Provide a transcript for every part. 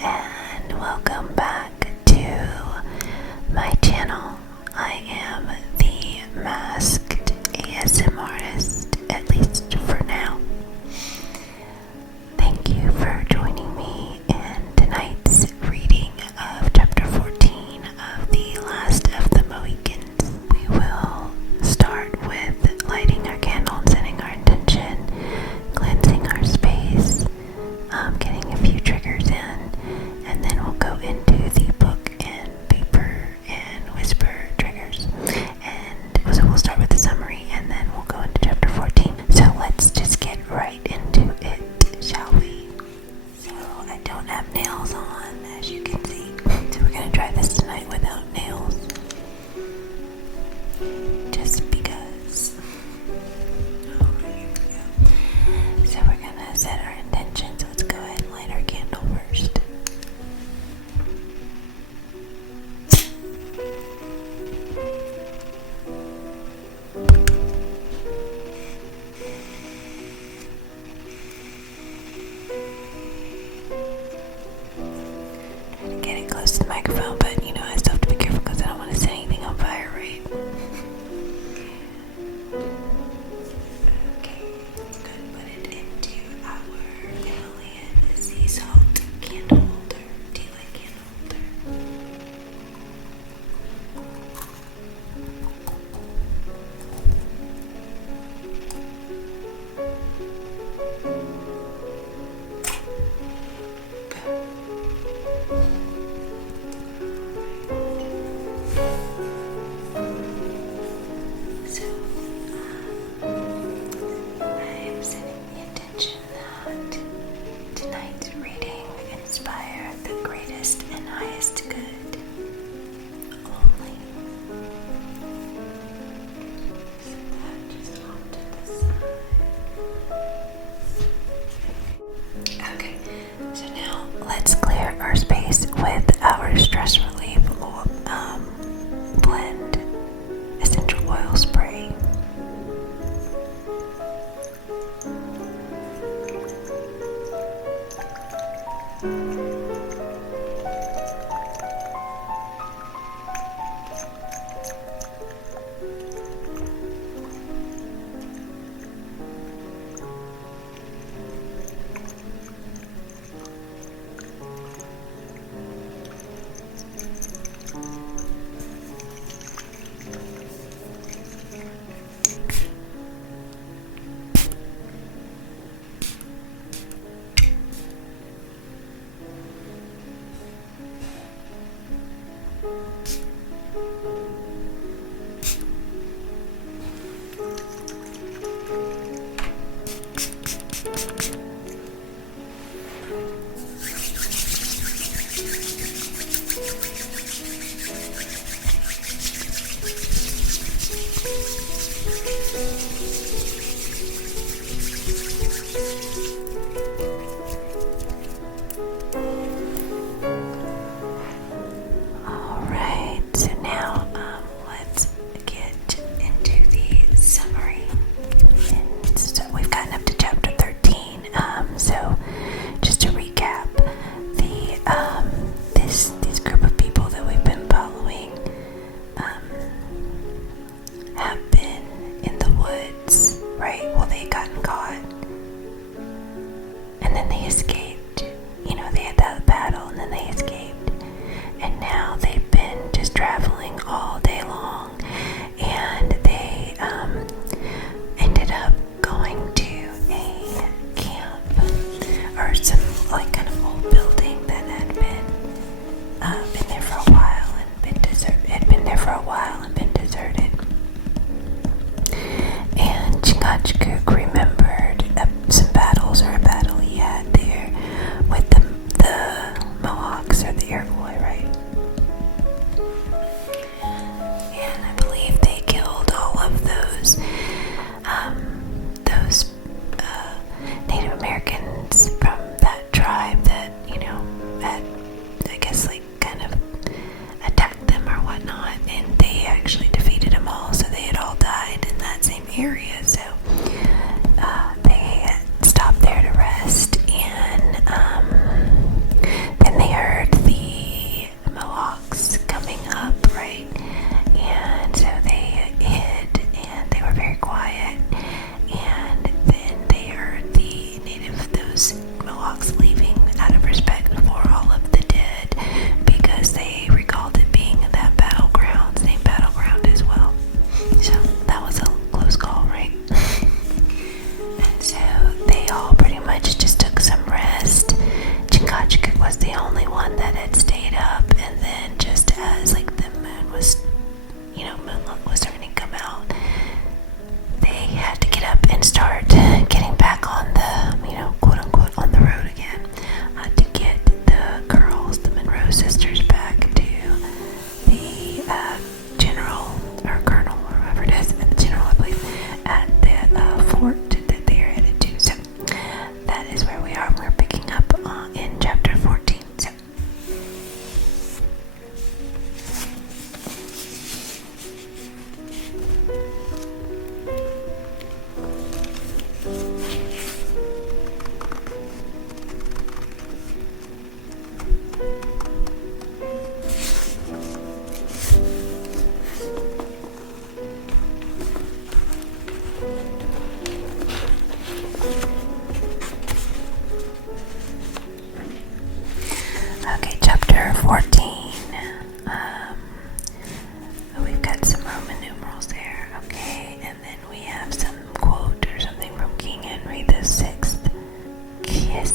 and welcome back to my channel. I am the masked ASMR artist, at least for now. Thank you for joining me in tonight's reading of chapter 14 of The Last of the Mohicans. We will start with lighting our candle and setting our intention, cleansing our space, getting a few triggers in, and then we'll go into the book and paper and whisper triggers. And so we'll start with the summary and then we'll go into chapter 14. So let's just get right into it, shall we? So I don't have nails on, as you can see. So we're going to try this tonight without nails. Just because. Alright, here we go. So we're going to set our intention. So let's go ahead and light our candle first. Trying to get it close to the microphone, but I still have to be careful because I don't want to set anything on fire, right? Okay, let's go and put it into our Himalayan sea salt candle holder, tea light candle holder. So, I am setting the intention that tonight's reading inspire the greatest and highest good only. So that just off to the side. Okay, so now let's clear our space with our stress relief blend essential oil spray. Alright, so now let's get into the summary. And so we've gotten up to chapter 13. So just to recap, this group of people that we've been following have been in the woods, right? Well, they had gotten caught, and then they escaped. They had that battle, and then they escaped, and now they've been just traveling all day long, and they ended up going to a camp or some kind of old building that had been there for a while and been deserted. And Chingachgook remembered some battles or a battle he had there with the Mohawks or the Iroquois, right? And I believe they killed all of those Native Americans from that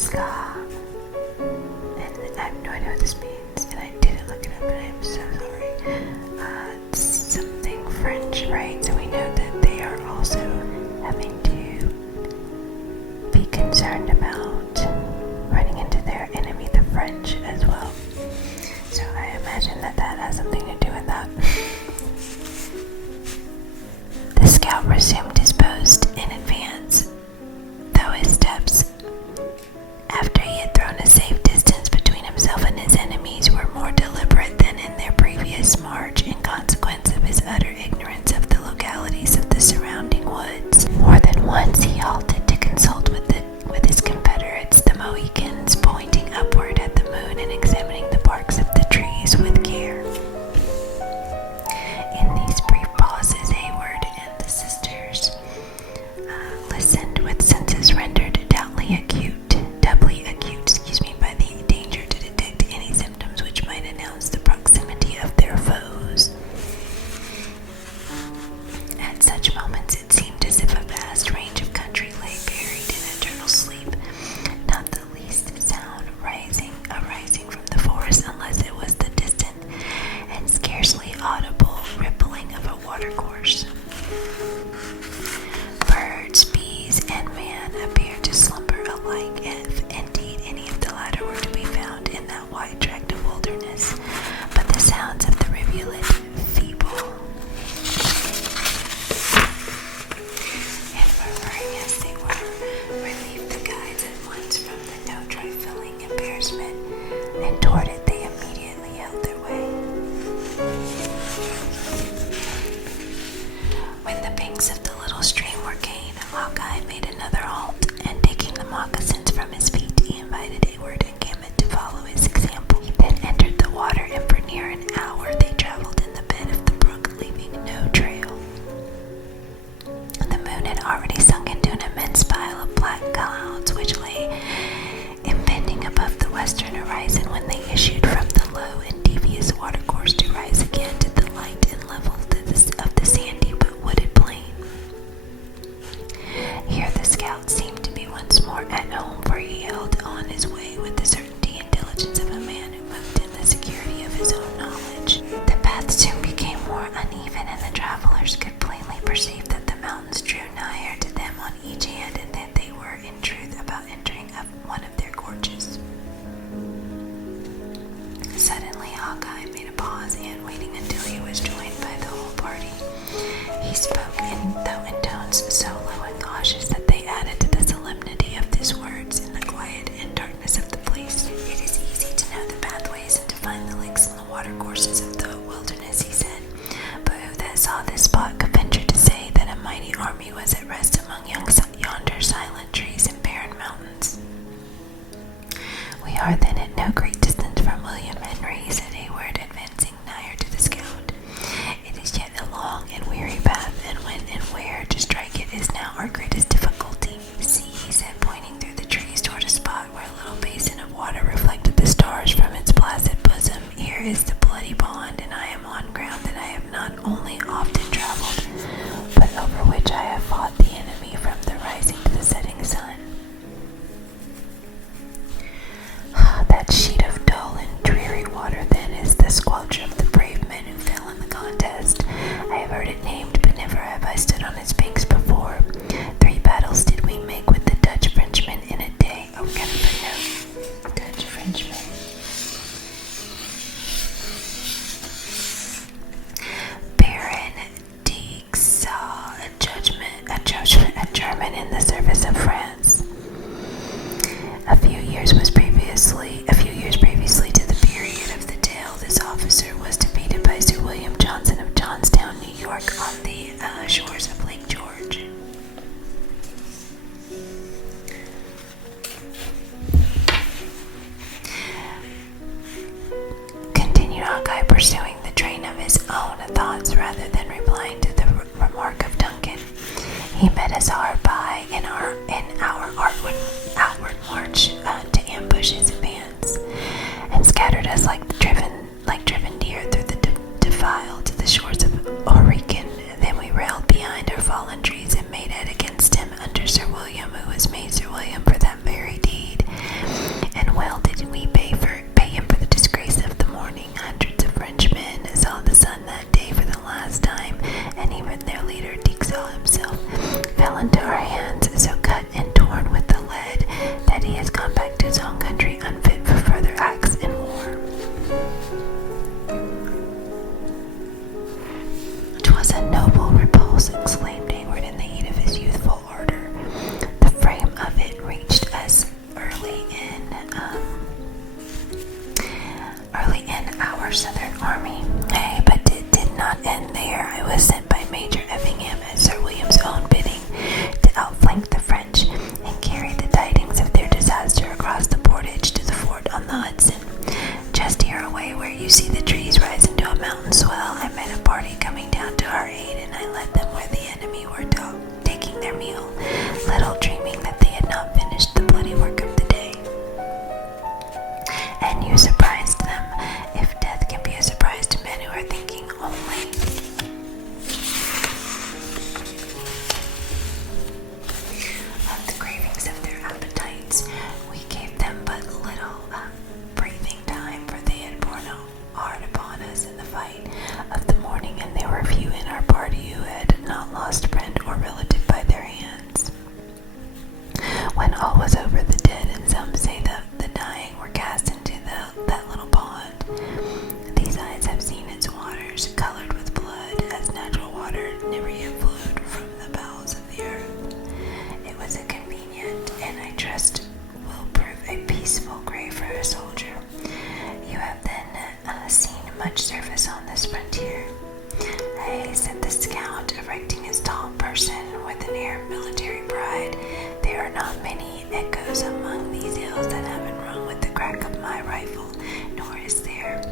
ska, and I have no idea what this means, and I didn't look it up, and I'm so sorry. It's something French, right? So we know that they are also having to be concerned about running into their enemy, the French, as well. So I imagine that that has something to do with that. The scout resumed his post in advance, though his steps, after he had thrown a safe distance between himself and his enemies, were more deliberate than in their previous march in consequence of his utter ignorance of the localities of the surrounding woods. More than once he halted to consult with his confederates, the Mohicans, pointing upward at the moon and examining the barks of the trees with care. In these brief pauses, Hayward and the sisters listened with senses rendered doubly acute, by the danger to detect any symptoms which might announce the proximity of their foes. At such moments it seemed as if a vast range of country lay buried in eternal sleep, not the least sound arising from the forest, unless it was the distant and scarcely audible rippling of a watercourse. Birds, bees, and man appeared to slumber alike, if indeed any of the latter were to be found in that wide tract of wilderness, but the sounds of the rivulet, feeble and murmuring as they were, relieved the guides at once from the no trifling embarrassment, and toward it they immediately held their way. When the banks of the little stream were gained, Hawkeye made another halt, and taking the moccasins from his feet, he invited Hayward and Gamut to follow his example. He then entered the water, and for near an hour they traveled in the bed of the brook, leaving no trail. The moon had already sunk into an immense pile of black clouds, which lay impending above the western horizon when they issued from the low and devious watercourse to rise again to the light and level of the sandy but wooded plain. Here the scout seemed to be once more at home, for he held on his way with the certainty and diligence of a man who moved in the security of his own knowledge. The path soon became more uneven, and the travelers could plainly perceive that the mountains drew nigher to them on each hand, and that they were in truth about entering one of their gorges. Suddenly Hawkeye made a pause, and waiting until he was joined by the whole party, he spoke, though in tones so low and cautious that they added to the solemnity of his words in the quiet and darkness of the place. It is easy to know the pathways and to find the lakes and the watercourses of the wilderness, he said, but who that saw this spot could venture to say that a mighty army was at rest among yonder silent trees and barren mountains? We are then at no great distance from William Henry, said Hayward, advancing nigher to the scout. It is yet a long and weary path, and when and where to strike it is now our greatest difficulty. See, he said, pointing through the trees toward a spot where a little basin of water reflected the stars from its placid bosom. Here is the bloody pond, and I am on ground that I have not only often traveled, but over which I have fought the enemy from the rising to the setting sun. That sheet of dull and dreary water, then, is the squelch of the brave men who fell in the contest. I have heard it named, but never have I stood on its banks before. 3 battles did we make with the Dutch Frenchmen in a day. Oh, can I put no? Dutch Frenchmen. Baron Deeg saw a German in the service of France. A few years previously to the period of the tale, this officer was defeated by Sir William Johnson of Johnstown, New York, on the shores of Lake George. peaceful grave for a soldier. You have then seen much service on this frontier. Hey, said the scout, erecting his tall person with an air of military pride. There are not many echoes among these hills that haven't rung with the crack of my rifle, nor is there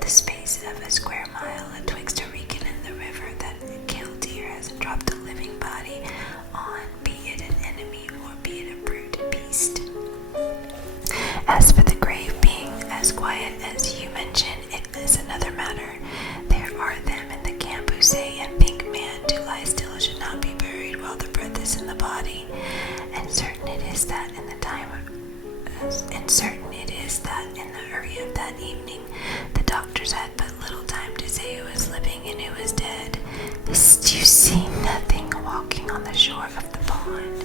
the space of a square mile atwixt a Rican and the river that Killdeer hasn't dropped a living body on, be it an enemy or be it a brute beast. As for the grave being as quiet as you mention, it is another matter. There are them in the camp who say an pink man to lie still should not be buried while the breath is in the body, and certain it is that in the hurry of that evening, the doctors had but little time to say who was living and who was dead. You see nothing walking on the shore of the pond.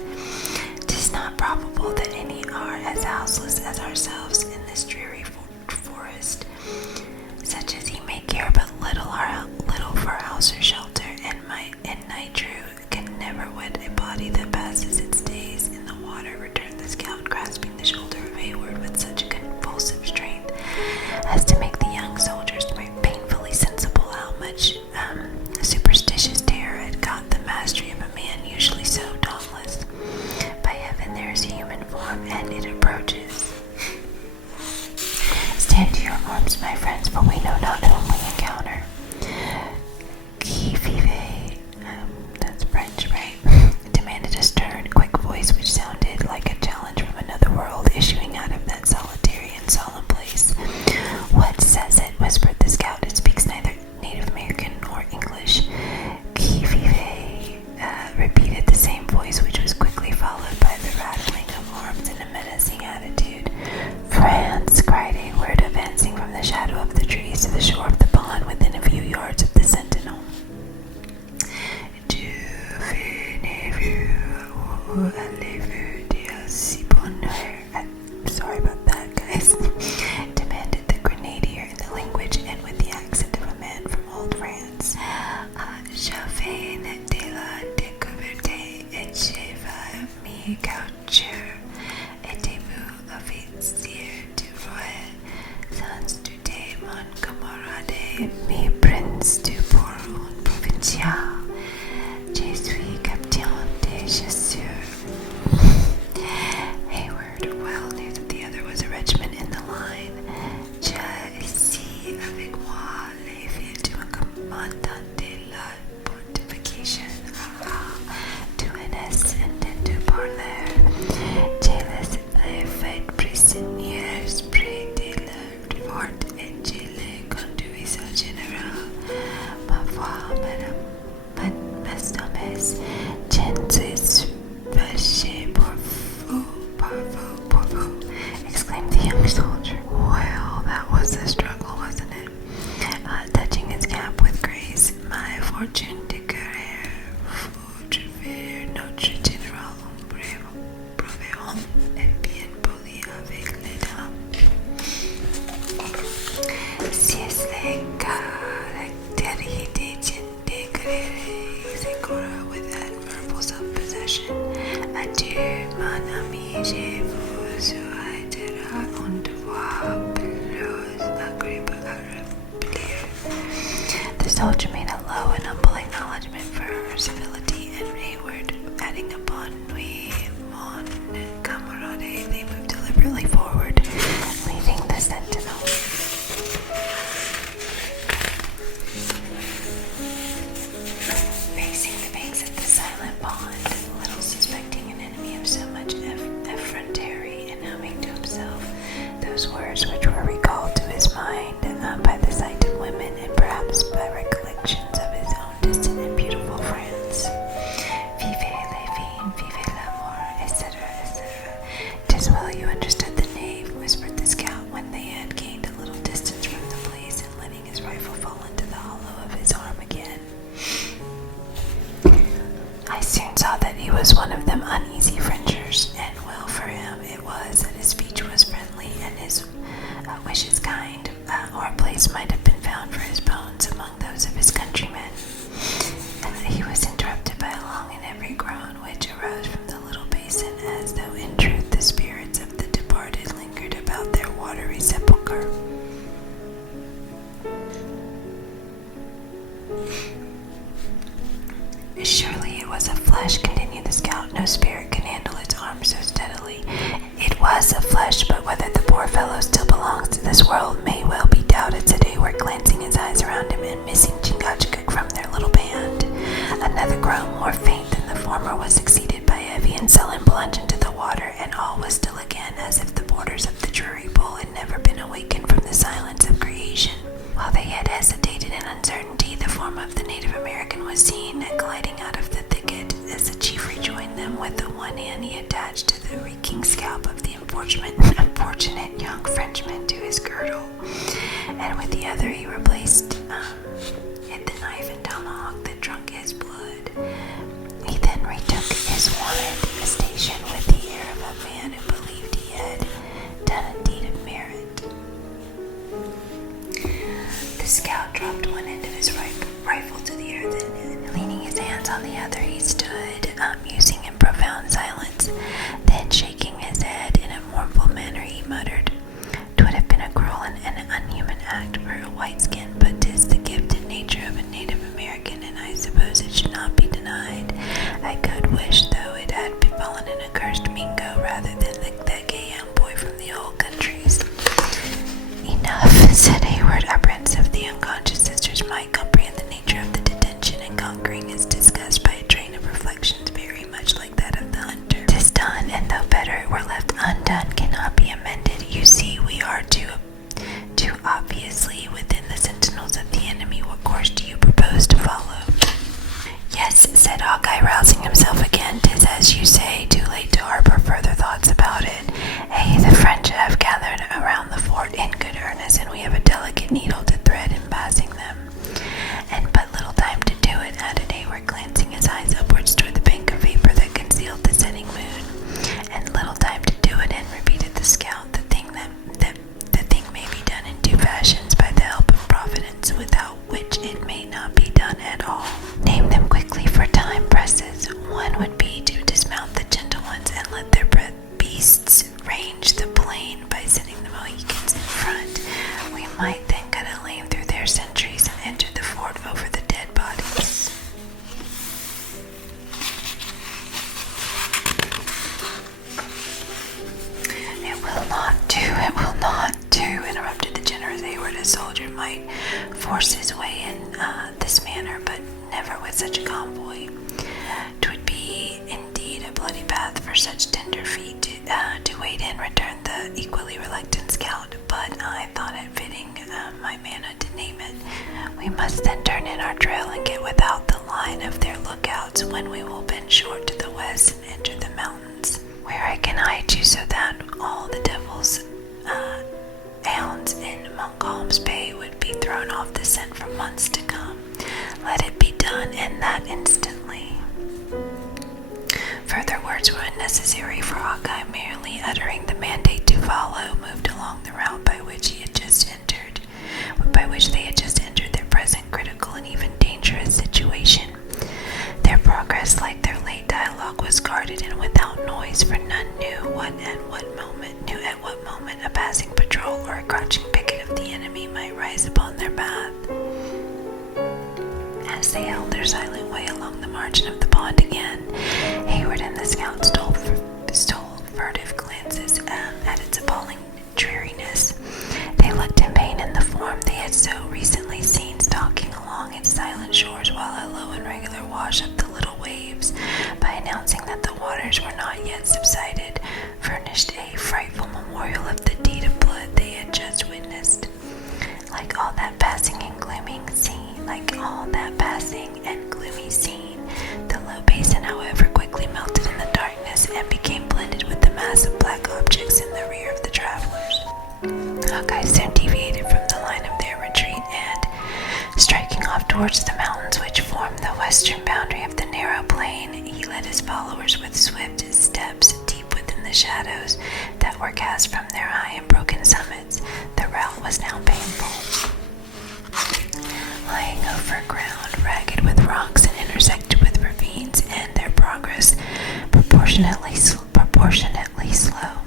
'Tis not probable that any are as houseless as ourselves in this dreary forest, such as he may care but little for house or shelter, and Nitru can never wet a body that passes its days in the water, returned the scout, grasping the shoulder of Hayward with such a convulsive strength as to make the young soldiers painfully sensible how much superstitious terror had got the mastery of a man usually so dauntless. By heaven, there is a human form, and it approaches. Stand to your arms, my friends, for we know not whom we encounter. Qui vive, that's French, right? Demanded a stern, quick voice which sounded like a challenge from another world issuing out of that solitary and solemn place. What says it? Whispered the scout. It speaks neither Native American nor English. Qui vive, repeated the same voice, which was quickly followed by the rattling of arms in a menacing attitude. France, cried Hayward, advancing from the shadow of the trees to the shore of the pond within a few yards of the sentinel. Sorry about that, guys. Demanded the grenadier in the language and with the accent of a man from old France. J'avais de la découverte et je vais m'y coucher. Êtes-vous officier du roi? Sans douter, mon camarade, mi prince du Bourron provincial. Je suis captain de chasseurs. Hayward well knew that the other was a regiment in the line. J'ai ici avec moi les filles du commandant de la fortification. Tu es entendu parler. Je les ai fait prisonniers près de leur fort et je les conduis au général. Ma foi, madame, je ne suis fâché pour vous, exclaimed the young soldier. Well, that was a struggle, wasn't it? Touching his cap with grace, my fortune de carrière, vous trouver notre général Provéon et bien poli avec les dames. Si es le caractère de carrière, Segura with admirable self-possession. Adieu, mon ami, je vous souhaiterai un devoir plus agréable à remplir. The soldier made a low and humble acknowledgment for her civility, and Hayward, adding upon "Oui, mon camarade," they moved deliberately forward, leaving the sentinel. Facing the banks of the silent pond, little suspecting an enemy of so much effrontery, and humming to himself those words which were recalled to his mind by the sight of women, and perhaps by recollections of his own distant and beautiful France. Vive les filles, vive l'amour, etc., etc. 'Tis well you understood the knave, whispered the scout when they had gained a little distance from the place, and letting his rifle fall into the hollow of his arm again. I soon saw that he was one of them uneasy Frenchers, and well for him it was that his speech was friendly and his wishes kind, or a place might have been found for his bones among those of his countrymen. He was interrupted by a long and heavy groan which arose from the little basin, as though in truth the spirits of the departed lingered form of the Native American was seen gliding out of the thicket as the chief rejoined them. With the one hand he attached to the reeking scalp of the unfortunate young Frenchman to his girdle, and with the other he replaced it the knife and tomahawk that drunk his blood. He then retook his wonted station with the air of a man who believed he had done a deed of merit. The scout dropped one end of his rifle to the earth, and leaning his hands on the other, he stood, musing in profound silence. Then, shaking his head in a mournful manner, he muttered, "'Twould have been a cruel and an unhuman act for a white skin, but 'tis the gifted nature of a Native American, and I suppose it should not be denied. I could wish, though, it had befallen an accursed Mingo rather than that gay young boy from the old countries." "Enough," said Hayward, apprehensive the unconscious sisters might comprehend the nature of the detention, and conquering his disgust by a train of reflections very much like that of the hunter. "'Tis done, and though better it were left undone, cannot be amended. You see, we are too obviously within the sentinels of the enemy. What course do you propose to follow?" "Yes," said Hawkeye, rousing himself again, "'tis as you say, too late to harbor further thoughts about it. The French have gathered around the fort in good earnest, and we have a delicate needle to thread in passing them. And but little time to do it," added Hayward, glancing his eyes upwards toward the bank of vapor that concealed the setting moon. "And little time to do it in," repeated the scout. The thing may be done in two fashions, by the help of Providence, without which it may not be done at all." "Name them quickly, for time presses." "One would be to dismount the gentle ones and let their beasts range the plain by sending the Mohicans in front. We might then cut a lane through their sentries and enter the fort over the dead bodies." It will not do, interrupted the generous Hayward. "A soldier might force his way in this manner, but never with such a convoy. 'Twould be indeed a bloody path for such tender feet to wade in," returned the equally reluctant scout, "but I thought it fitting my manhood to name it. We must then turn in our trail and get without the line of their lookouts, when we will bend short to the west and enter the mountains, where I can hide you so that all the devil's hounds in Montcalm's Bay would be thrown off the scent for months to come. Let it be done, and that instantly." Further words were unnecessary, for Hawkeye, merely uttering the mandate to follow, moved along the route by which they had just entered their present critical and even dangerous situation. Their progress, like their late dialogue, was guarded and without noise, for none knew at what moment a passing patrol or a crouching picket of the enemy might rise upon their path. As they held their silent way along the margin of the pond again, Hayward and the scout stole furtive glances at its appalling dreariness. They looked in vain in the form they had so recently seen stalking along its silent shores, while a low and regular wash of the little waves, by announcing that the waters were not yet subsided, furnished a frightful memorial of the deed of blood they had just witnessed. Like all that passing and gloomy scene, the low basin, however, quickly melted in the darkness and became blended with the mass of black objects in the rear of the travelers. Hawkeye soon deviated from the line of their retreat, and, striking off towards the mountains which formed the western boundary of the narrow plain, he led his followers with swift steps deep within the shadows that were cast from their high and broken summits. The route was now painful. Lying over ground ragged with rocks and intersected with ravines, and their progress proportionately slow.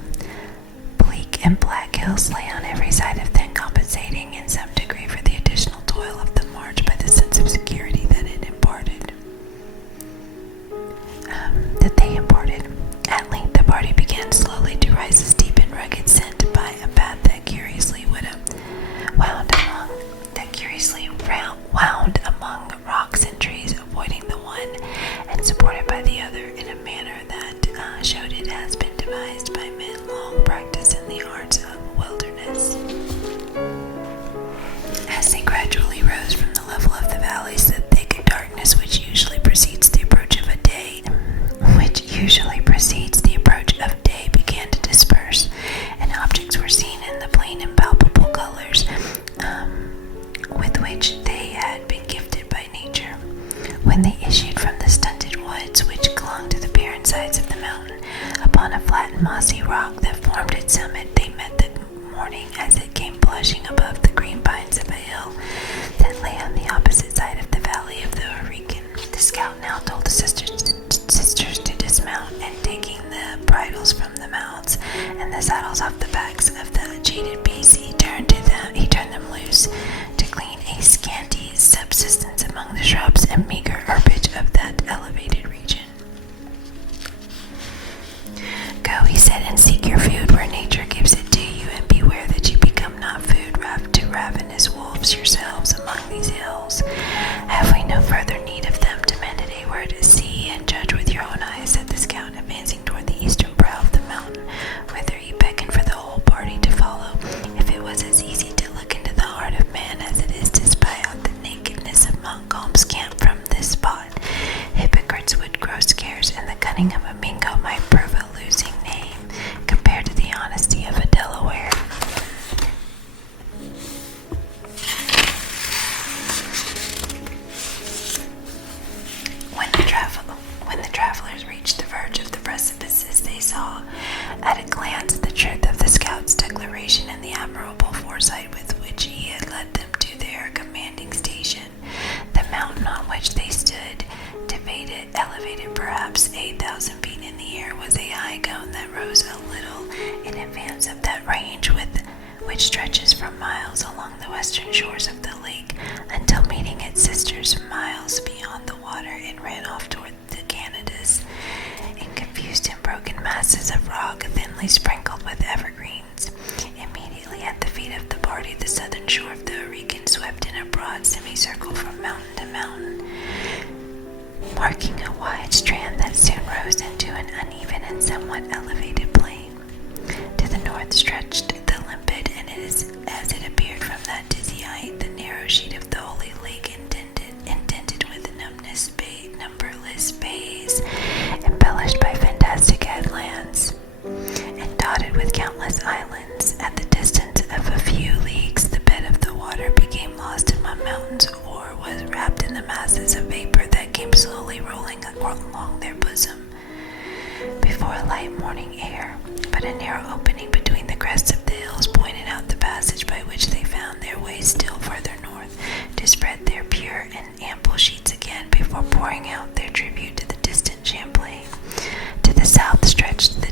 Bleak and black hills lay on every side of them, compensating in some degree for the additional toil of the march by the sense of security that they imparted. At length the party began slowly to rise a steep and rugged ascent by a path that curiously wound among rocks and trees, avoiding the one and supported by the other in a manner that showed it has been devised by men long practiced in the arts of wilderness. food where nature gives it to you, and beware that you become not food to ravenous wolves yourselves among these hills. Have we no further need of them to meditate a word to see and judge with your own eyes, said the scout, advancing toward the eastern brow of the mountain, whither he beckoned for the whole party to follow. If it was as easy to look into the heart of man as it is to spy out the nakedness of Montcalm's camp from this spot, hypocrites would grow scarce, and the cunning of a Mingo might prove a losing name compared to the honesty of a Delaware. When the travelers reached the verge of the precipices, they saw at a glance the truth of the scout's declaration and the admirable foresight with which he had led them to their commanding station. The mountain on which they stood, elevated perhaps 8,000 feet in the air, was a high cone that rose a little in advance of that range which stretches for miles along the western shores of the lake, until meeting its sisters miles beyond the water, it ran off toward the Canadas in confused and broken masses of rock thinly sprinkled with evergreens. Immediately at the feet of the party, the southern shore of the Mohicans swept in a broad semicircle from mountain to mountain, marking a wide strand that soon rose into an uneven and somewhat elevated plain. To the north stretched the limpid, and as it appeared from that dizzy height, the narrow sheet of the holy lake, indented with numberless bays, embellished by fantastic headlands, and dotted with countless islands. At the distance of a few leagues, the bed of the water became lost among mountains, or was wrapped in the masses of vapor that came slowly rolling along their bosom before a light morning air. But a narrow opening between the crests of the hills pointed out the passage by which they found their way still further north, to spread their pure and ample sheets again before pouring out their tribute to the distant Champlain. To the south stretched the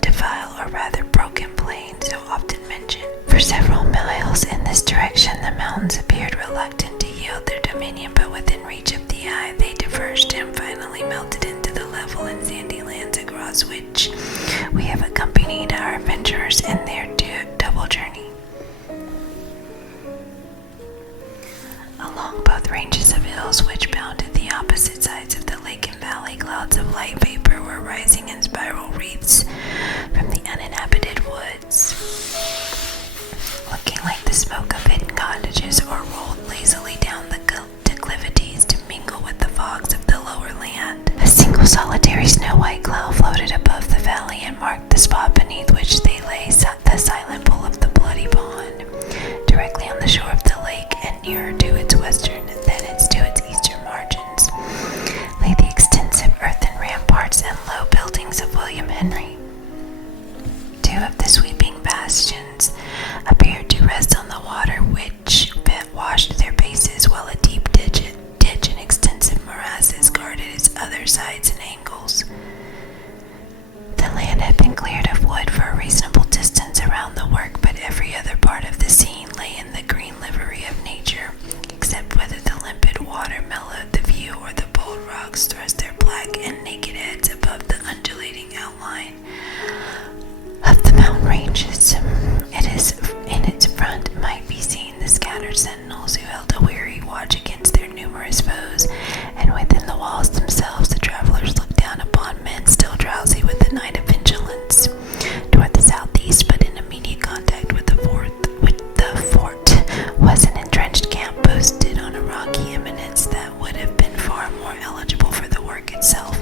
defile, or rather broken plain, so often mentioned. For several miles in this direction the mountains appeared reluctant to yield their dominion, but within reach of the eye they diverged and finally melted into the level and sandy lands across which we have accompanied our adventurers in their double journey. Along both ranges of hills which bounded the opposite sides of the lake and valley, clouds of light vapor were rising in spiral wreaths from the uninhabited woods, looking like the smoke of hidden cottages, or rolled lazily down the declivities to mingle with the fogs of the lower land. A single solitary snow-white cloud floated above the valley and marked the spot beneath which they lay, the silent pool of the bloody pond. Directly on the shore of the lake, and nearer to its western than to its eastern margins, lay the extensive earthen ramparts and low buildings of William Henry. Two of the sweeping bastions appeared to rest on the water which washed their bases, while a deep ditch and extensive morasses guarded its other sides and angles. The land had been cleared of wood for a reasonable distance around the work, but every other part of the scene lay in the green livery of nature, except whether the limpid water mellowed the view, or the bold rocks thrust their black and naked heads above the undulating outline of the mountain ranges. In its front might be seen the scattered sentinels who held a weary watch against their numerous foes, and within the walls themselves the travelers looked down upon men still drowsy with the night of vigilance. Toward the southeast, but in immediate contact with the fort, was an entrenched camp posted on a rocky eminence that would have been far more eligible for the work itself,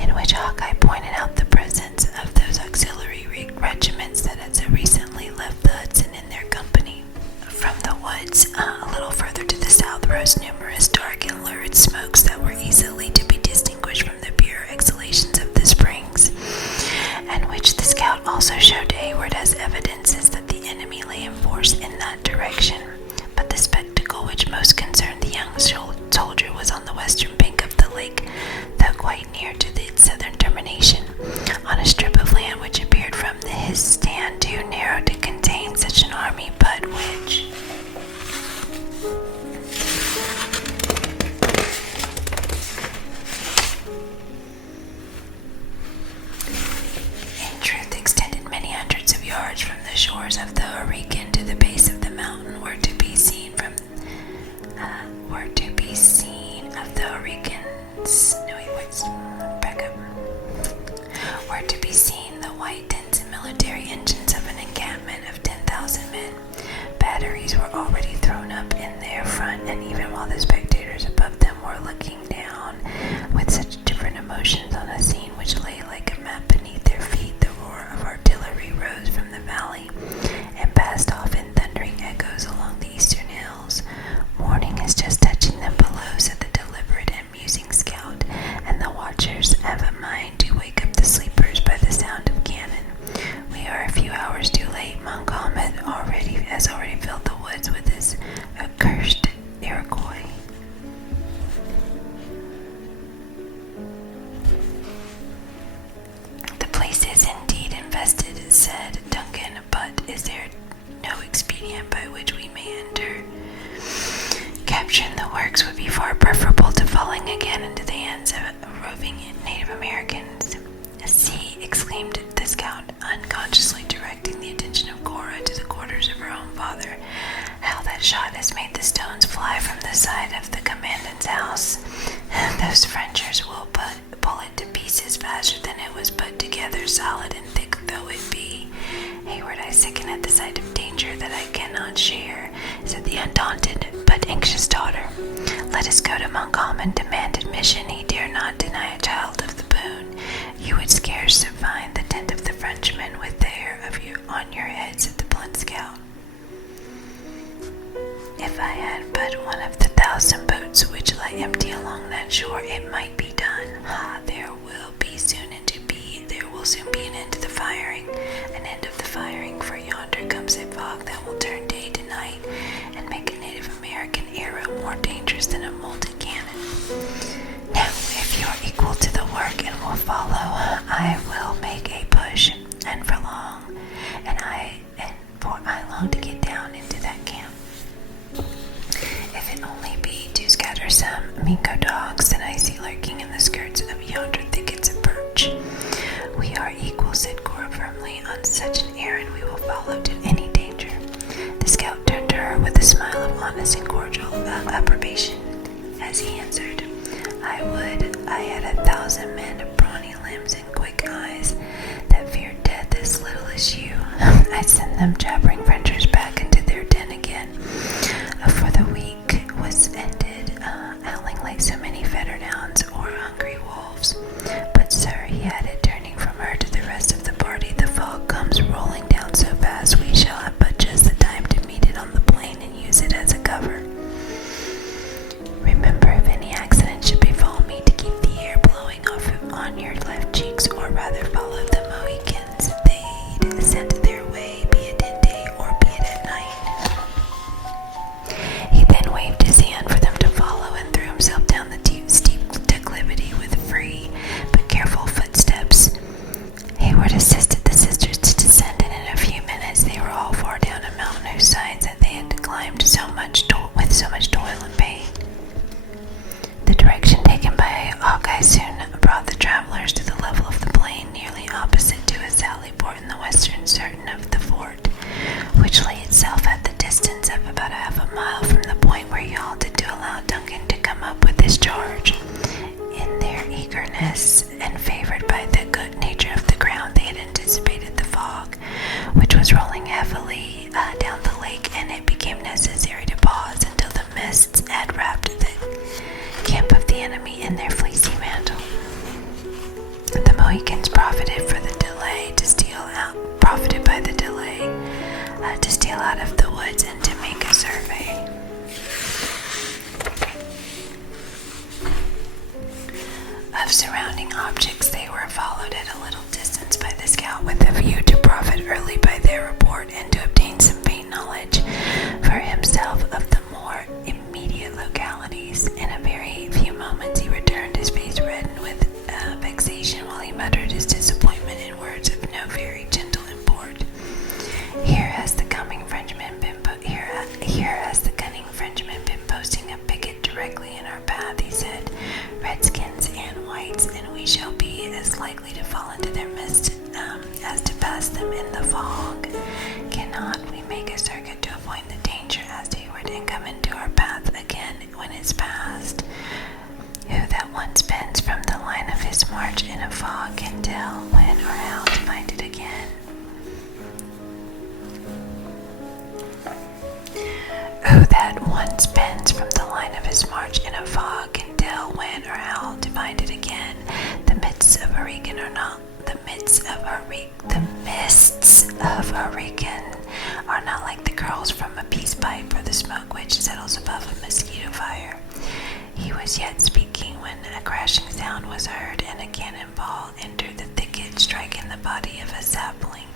in which Hawkeye pointed out the presence of those auxiliary regiments that had so recently left the Hudson in their company. From the woods, a little further to the south, rose numerous dark and lurid smokes that were easily to be distinguished from the pure exhalations of the springs, and which the scout also showed to Hayward as evidences that the enemy lay in force in that direction. But the spectacle which most concerned the young soldier was on the western bank of the lake, though quite near to its southern termination, on a strip of land which appeared from his stand too narrow to contain such an army, but which, in truth, shores of the Mohicans to the base of the mountain were to be seen of the Mohicans. No, back up. Were to be seen the white tents and military engines of an encampment of 10,000 men. Batteries were already thrown up in their front, and even while the spectators above them were looking down with such different emotions on a scene which lay like a map beneath their feet, the roar of artillery rose from the valley and passed off in thundering echoes along the eastern hills. Morning is just touching them below, said the deliberate and musing scout, and the watchers have a mind to wake up the sleepers by the sound of cannon. We are a few hours too late. Montcalm has already filled the woods with his accursed Iroquois. The place is indeed infested, said Duncan, but is there no expedient by which we may enter? Capturing the works would be far preferable to falling again into the hands of roving Native Americans. See, exclaimed the scout, unconsciously directing the attention of Cora to the quarters of her own father. How that shot has made the stones fly from the side of the commandant's house. Those Frenchers will pull it to pieces faster than it was put together, solid and thick though it be. Hayward, I sicken at the sight of danger that I cannot share, said the undaunted but anxious daughter. Let us go to Montcalm and demand admission. He dare not deny a child of the boon. You would scarce find the tent of the Frenchman with the hair of you on your head, said the blunt scout. If I had but one of the 1,000 boats which lie empty along that shore, it might be done. There will soon be an end of the firing, for yonder comes a fog that will turn day to night and make a Native American arrow more dangerous than a molten cannon. Now, if you are equal to the work and will follow, I will make a push, and for I long to get down into that camp. If it only be to scatter some Mingo dogs that I see lurking in the skirts of yonder thickets of birch. We are equal, said Cora firmly. On such an errand we will follow to any danger. The scout turned to her with a smile of honest and cordial approbation as he answered, I had 1,000 men of brawny limbs and quick eyes that feared death as little as you. I'd send them jabbering Frenchers back into their den again, for the week was ended, howling like so many fettered hounds or hungry wolves. But sir, he added, turning from her to the rest of the party, the fog comes rolling down so fast we shall have but just the time to meet it on the plain and use it as a cover. Remember, if any accident should befall me, to keep the air blowing off on your left cheeks, or rather follow the Mohicans. They'd send their way, be it in day or be it at night. He then waved his hand for them to follow and threw himself down the steep declivity with free but careful footsteps. Hayward assisted the sisters to descend, and in a few minutes they were all far down a mountain whose sides that they had climbed with so much toil and pain. The direction taken by Hawkeye soon brought the travelers to the level of the plain, nearly opposite to a sally port in the western certain of the fort, which lay itself at the distance of about half a mile from the point where he halted to allow Duncan to come up with his charge. In their eagerness, and favored by the good nature of the ground, they had anticipated the fog, which was rolling heavily down the lake, and it became necessary to pause until the mists had wrapped the camp of the enemy in their fleecy mantle. The Mohicans profited by the delay to steal out of the woods and to make a survey. Of surrounding objects, they were followed at a little distance by the scout with a view to profit early by their report and to obtain some faint knowledge for himself of the more immediate localities. In a very few moments he returned, his face reddened with vexation, while he muttered his disappointment in words of no very gentle import. Here has the cunning Frenchman been posting a picket directly in our path, he said. Redskins and whites, and we shall be as likely to fall into their midst as to pass them in the fog. one spins from the line of his march in a fog can tell when or how to find it again. The mists of Oregon are not the mists of Oregon are not like the curls from a peace pipe or the smoke which settles above a mosquito fire. He was yet speaking when a crashing sound was heard, and a cannonball entered the thicket, striking the body of a sapling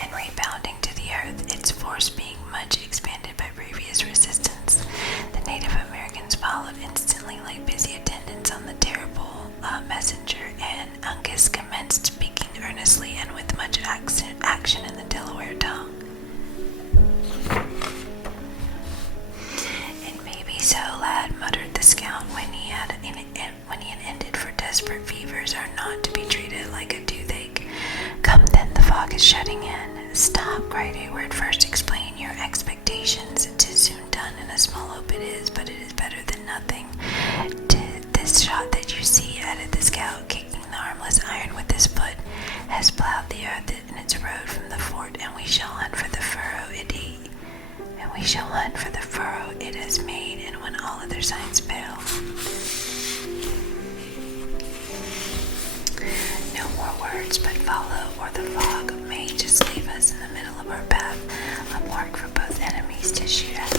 and rebounding to the earth, its force being much expanded by previous resistance. The Native Americans followed instantly like busy attendants on the terrible messenger, and Uncas commenced speaking earnestly and with much action in the Delaware tongue. "It may be so, lad," muttered the scout when he had ended, "for desperate fevers are not to be treated like a toothache. Come then, the fog is shutting in." "Stop," cried Hayward. "First explain your expectations. 'Tis soon done. In a small hope it is, but it is better than nothing. This shot that you see," added the scout, kicking the harmless iron with his foot, "has plowed the earth in its road from the fort, and we shall hunt for the furrow it has made, and when all other signs fail." "No more words but follow, or the fog may just leave us in the middle of our path, a mark for both enemies to shoot at."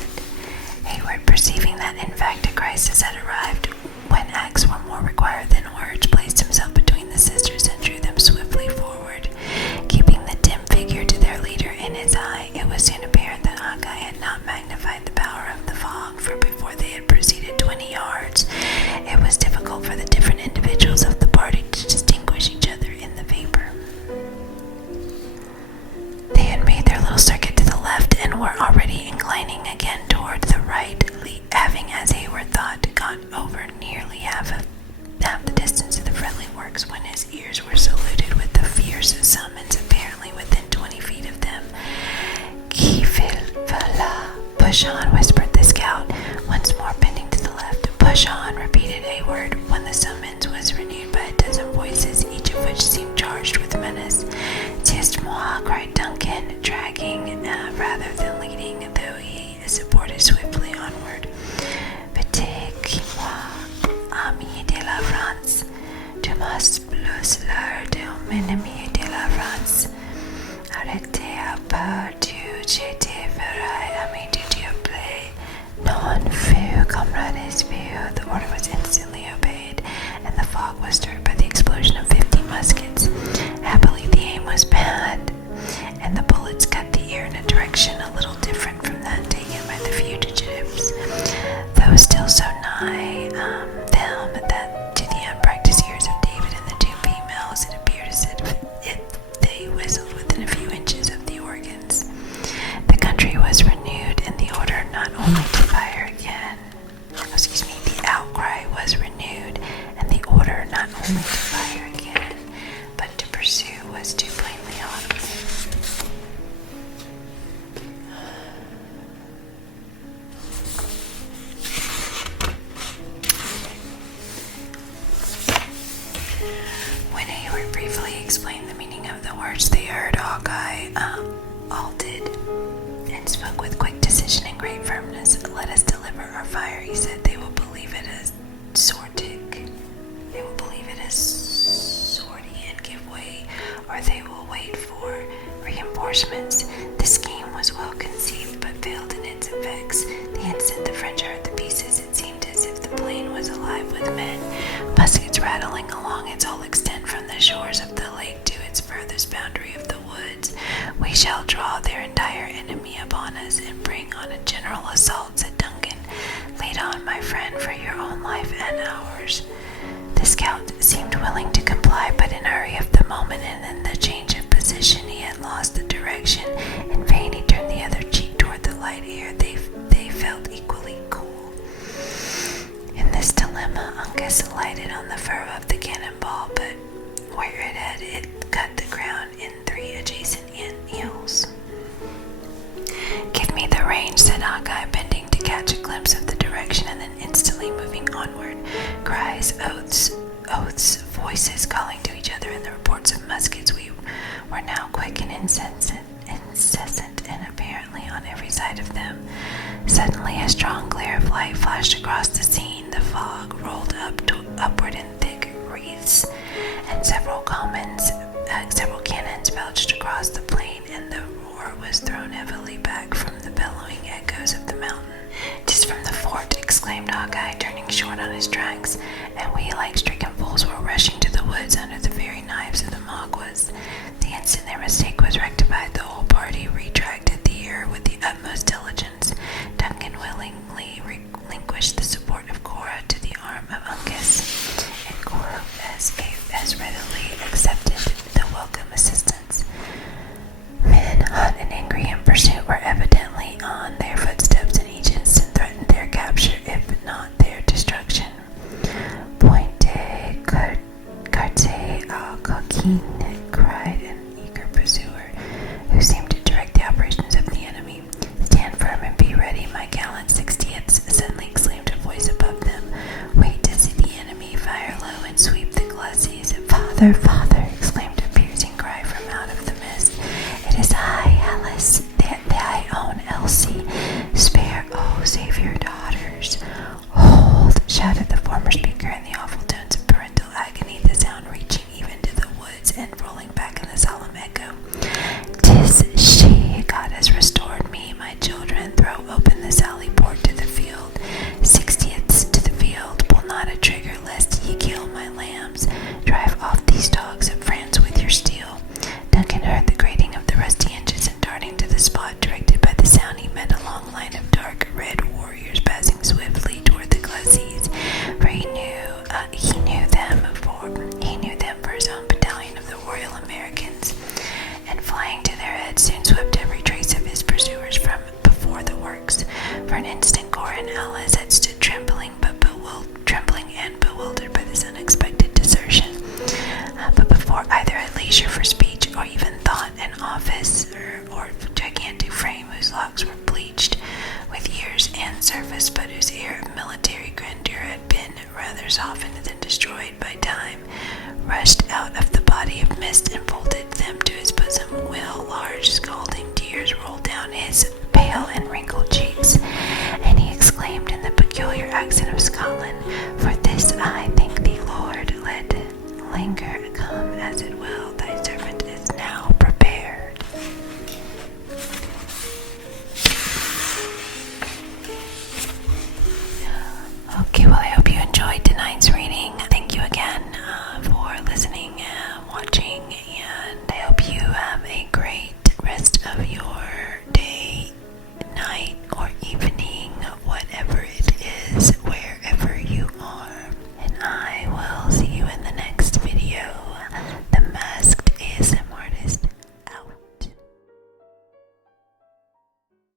Hayward, perceiving that in fact a crisis had arrived, when acts were more required than words, placed himself between the sisters and drew them swiftly forward. Keeping the dim figure to their leader in his eye, it was soon apparent that Hawkeye had not magnified the power of the fog, for before they had proceeded 20 yards, it was difficult for the different individuals of the party to distinguish each other in the vapor. They had made their little circuit to the left and were already inclining again toward the right, having, as Hayward thought, got over nearly half the distance to the friendly works, when his ears were saluted with the fierce summons apparently within 20 feet of them. "Qui va? Push on," whispered the scout, once more bending to the left. "Push on," repeated Hayward, when the summons was renewed by a dozen voices, each of which seemed charged with menace. "C'est moi," cried Duncan, dragging rather than leading, though he supported swiftly onward. "Petit-moi, ami de la France, tu m'as plus l'air d'un ennemi de la France. Arrêtez à part du je te ferai ami du diable. Non feu, camarades feu." The order was instantly obeyed, and the fog was stirred by the explosion of 50 muskets. Happily the aim was bad, and the bullets cut the air in a direction a little different from that taken by the fugitives, though still so nigh them that to the unpracticed ears of David and the two females it appeared as if they whistled within a few inches of the organs. The country was renewed, and the order not only to fire again, the outcry was renewed, and the order not only to fire again, but to pursue was too plainly audible. When Hayward briefly explained the meaning of the words they heard, Hawkeye halted and spoke with quick decision and great firmness. "Let us deliver our fire," he said. "They will believe it as sortie and give way, or they will wait for reinforcements." The scheme was well conceived, but failed in its effects. The instant the French heard the pieces, it seemed as if the plain was alive with men, muskets rattling along its whole extent from the shores of the lake to its furthest boundary of the woods. "We shall draw their entire enemy upon us and bring on a general assault," said Duncan. "Lead on, my friend, for your own life and ours." The scout seemed willing to comply, but in a hurry of the moment and in the change of position he had lost the direction. In vain he turned the other cheek toward the light air. They felt equally cool. In this dilemma, Uncas lighted on the furrow of the cannonball, but where it cut the ground in 3 adjacent hills. "Give me the range," said Hawkeye, bending to catch a glimpse of the direction, and then instantly moving onward. Cries, oaths, voices calling to each other, and the reports of muskets were now quick and incessant, and apparently on every side light flashed across the scene. The fog rolled upward in thick wreaths, and several cannons belched across the plain, and the roar was thrown heavily back from the bellowing echoes of the mountain. "'Tis from the fort," exclaimed Hawkeye, turning short on his tracks, "and we, like stricken fools, were rushing to the woods under the very knives of the Maquas." The instant their mistake was rectified, the whole party retracted the air with the utmost diligence. Duncan willingly relinquished the support of Cora to the arm of Uncas, and Cora as readily accepted the welcome assistance. Men, hot and angry in pursuit, were evidently on their footsteps, and each instant threatened their capture, if not their destruction. "Pointe carte au coquin," cried an eager pursuer, who seemed to direct the operations of the enemy. "Stand firm and be ready, my gallant 60ths," suddenly exclaimed a voice above them. "Wait to see the enemy, fire low and sweep the glacis." "Father, father!" exclaimed a piercing cry from out of the mist. "It is I, Alice, thy own Elsie. Spare, oh, save your daughters." "Hold!" shouted the former speaker in the awful tones of parental agony, the sound reaching even to the woods and rolling back in the solemn echo. "'Tis she! God has restored me, my children. Throw open the sally port to the field. 60ths to the field. Pull not a trigger, lest ye kill my lambs. Drive off these dogs of France with your steel." Duncan heard the grating of the rusty hinges, and darting to the spot directed by the sound, he met a long line of dark red warriors passing swiftly toward the glacis, for he knew them for his own battalion of the Royal Americans, and flying to their heads soon swept every trace of his pursuers from before the works. For an instant Cora and Alice had stood trembling and bewildered by this unexpected desertion. But before either had leisure for speech or even thought, an officer or gigantic frame whose locks were bleached with years and service, but whose air of military grandeur had been rather softened than destroyed by time, rushed out of the body of mist and folded them to his bosom, while large scalding tears rolled down his pale and wrinkled cheeks, and he exclaimed in the peculiar accent of Scotland, "For this I thank thee, Lord. Let languor come as it will, thy servant is now prepared." Okay, well, I hope you enjoyed tonight's reading. Thank you again